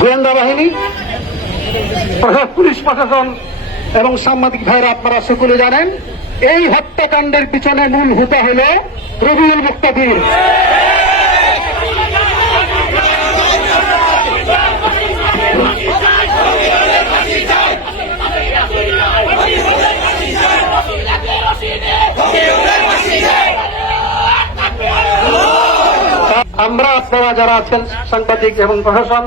গোয়েন্দা বাহিনী, পুলিশ প্রশাসন এবং সাংবাদিক ভাইরা আপনারা সকলে জানেন এই হত্যাকাণ্ডের পিছনে মূল হোতা হল রবিউল মুক্তাদির। আমরা আপনারা যারা আছেন সাংবাদিক এবং প্রশাসন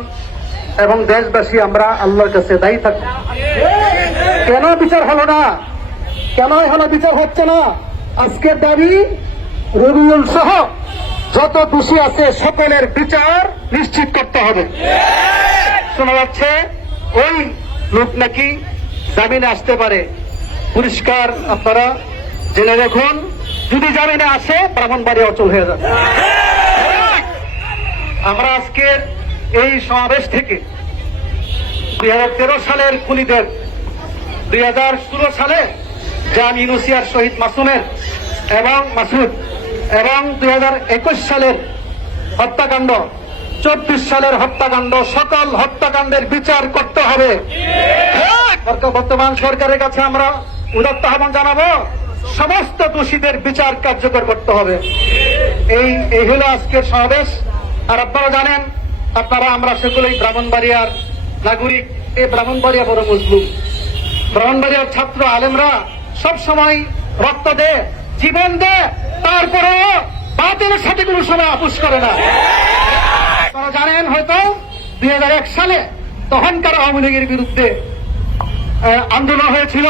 এবং দেশবাসী, আমরা আল্লাহর কাছে দায়ী থাকব। কেন বিচার হলো না, কেন এখনো বিচার হচ্ছে না? আজকের দাবি রবিউল সহ যত দোষী আছে সকলের বিচার নিশ্চিত করতে হবে। শোনা যাচ্ছে ওই লোক নাকি জামিনে আসতে পারে। পরিষ্কার আপনারা জেনে রাখুন, যদি জামিনে আসে ব্রাহ্মণবাড়িয়া অচল হয়ে যাবে। আমরা আজকের এই সমাবেশ থেকে 2013 সালের খুনিদের, 2016 সালে জান ইউনুসিয়ার শহীদ মাসুমের এবং মাসুদ এবং 2021 সালের হত্যাকাণ্ড, 24 সালের হত্যাকাণ্ড, সকল হত্যাকাণ্ডের বিচার করতে হবে। বর্তমান সরকারের কাছে আমরা উদাত্ত আহ্বান জানাবো, সমস্ত দোষীদের বিচার কার্যকর করতে হবে। এই হলো আজকের সমাবেশ। আর আপনারা জানেন, আমরা সকলেই ব্রাহ্মণবাড়িয়ার নাগরিক। এই ব্রাহ্মণবাড়িয়া বড় মজলুম। ব্রাহ্মণবাড়িয়ার ছাত্র আলেমরা সব সময় রক্ত দেয়, জীবন দেয়, তারপরেও বাতিলের সাথে কোনো সময় আপোষ করে না। আপনারা জানেন হয়তো 2001 সালে তখনকার আওয়ামী লীগের বিরুদ্ধে আন্দোলন হয়েছিল।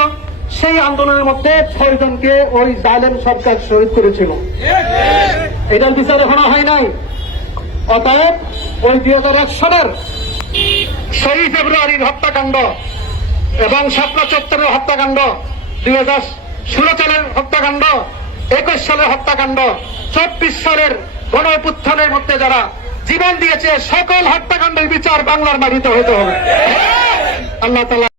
সেই আন্দোলনের মধ্যে 6 জনকে ওই জালেম সরকার শহীদ করেছিল। এটার বিচার এখনো হয় নাই। অতএব ওই 2001 সালের 6 ফেব্রুয়ারির হত্যাকাণ্ড এবং শাপলা চত্বরের হত্যাকাণ্ড, 2016 সালের হত্যাকাণ্ড, 21 সালের হত্যাকাণ্ড, 24 সালের গণ অভ্যুত্থানের মধ্যে যারা জীবন দিয়েছে সকল হত্যাকাণ্ডের বিচার বাংলার মাটিতে হতে হবে। আল্লাহ তাআলা